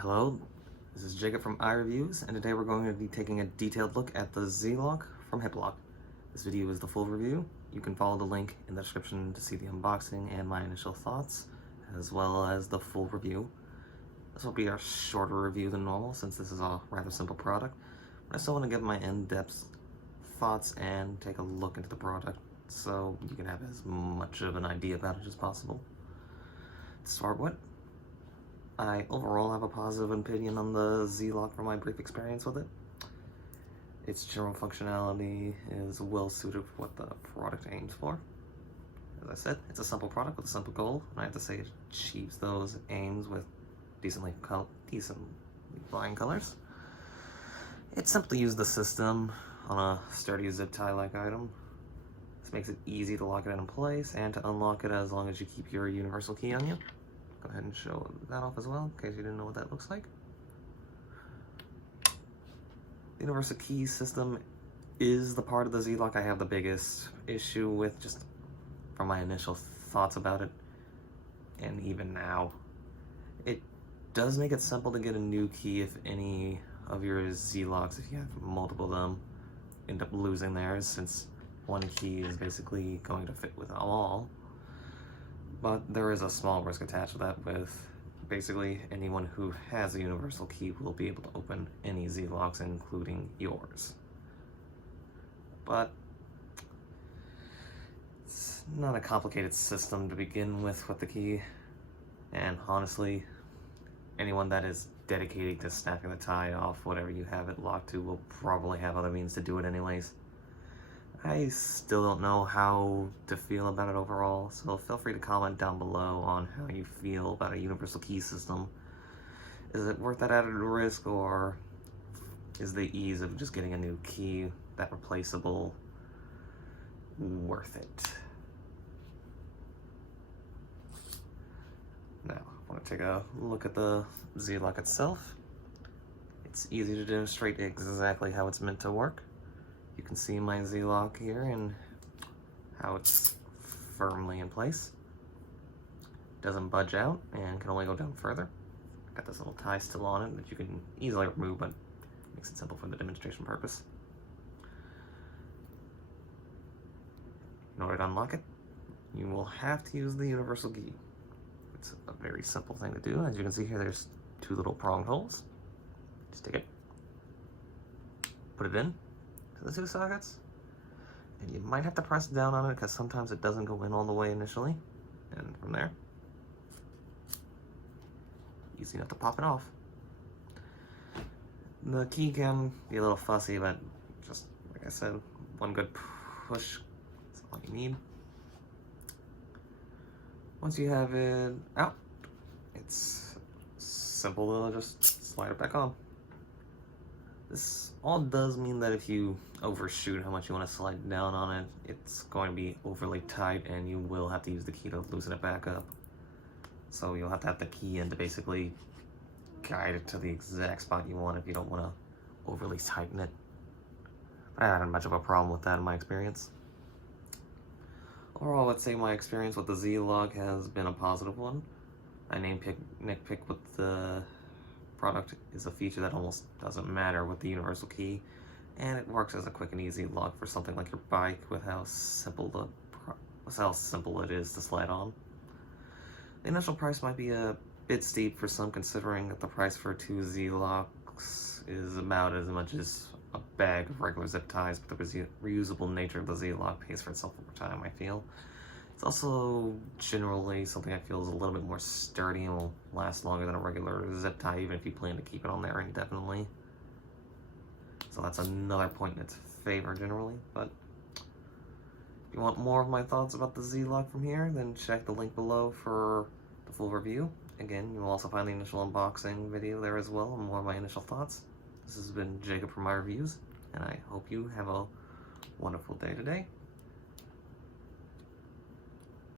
Hello, this is Jacob from iReviews, and today we're going to be taking a detailed look at the Z-Lok from Hiplok. This video is the full review. You can follow the link in the description to see the unboxing and my initial thoughts, as well as the full review. This will be a shorter review than normal since this is a rather simple product, but I still want to give my in-depth thoughts and take a look into the product so you can have as much of an idea about it as possible. To start with, I overall have a positive opinion on the Z-Lok from my brief experience with it. Its general functionality is well suited for what the product aims for. As I said, it's a simple product with a simple goal, and I have to say it achieves those aims with decently flying colors. It simply uses the system on a sturdy zip tie-like item. This makes it easy to lock it in place and to unlock it as long as you keep your universal key on you. Go ahead and show that off as well, in case you didn't know what that looks like. The universal key system is the part of the Z-Lok I have the biggest issue with, just from my initial thoughts about it, and even now. It does make it simple to get a new key if any of your Z-Loks, if you have multiple of them, end up losing theirs, since one key is basically going to fit with them all. But there is a small risk attached to that, with basically anyone who has a universal key will be able to open any Z-Loks, including yours. But it's not a complicated system to begin with the key, and honestly, anyone that is dedicated to snapping the tie off whatever you have it locked to will probably have other means to do it anyways. I still don't know how to feel about it overall, so feel free to comment down below on how you feel about a universal key system. Is it worth that added risk, or is the ease of just getting a new key, that replaceable, worth it? Now, I want to take a look at the Z-Lok itself. It's easy to demonstrate exactly how it's meant to work. You can see my Z-Lok here and how it's firmly in place. Doesn't budge out and can only go down further. Got this little tie still on it that you can easily remove, but makes it simple for the demonstration purpose. In order to unlock it, you will have to use the universal key. It's a very simple thing to do. As you can see here, there's two little pronged holes. Just take it, put it in to the two sockets, and you might have to press down on it because sometimes it doesn't go in all the way initially, and from there, easy enough to pop it off. The key can be a little fussy, but just like I said, one good push is all you need. Once you have it out, it's simple to just slide it back on. This all does mean that if you overshoot how much you want to slide down on it, it's going to be overly tight and you will have to use the key to loosen it back up. So you'll have to have the key in to basically guide it to the exact spot you want if you don't want to overly tighten it. But I haven't had much of a problem with that in my experience. Overall, let's say my experience with the Z-Lok has been a positive one. My nitpick with the product is a feature that almost doesn't matter with the universal key, and it works as a quick and easy lock for something like your bike with how simple it is to slide on. The initial price might be a bit steep for some, considering that the price for 2 Z-Loks is about as much as a bag of regular zip ties, but the reusable nature of the Z-Lok pays for itself over time, I feel. It's also generally something I feel is a little bit more sturdy and will last longer than a regular zip tie, even if you plan to keep it on there indefinitely. So that's another point in its favor generally, but if you want more of my thoughts about the Z-Lok from here, then check the link below for the full review. Again, you will also find the initial unboxing video there as well, and more of my initial thoughts. This has been Jacob from iReviews, and I hope you have a wonderful day today.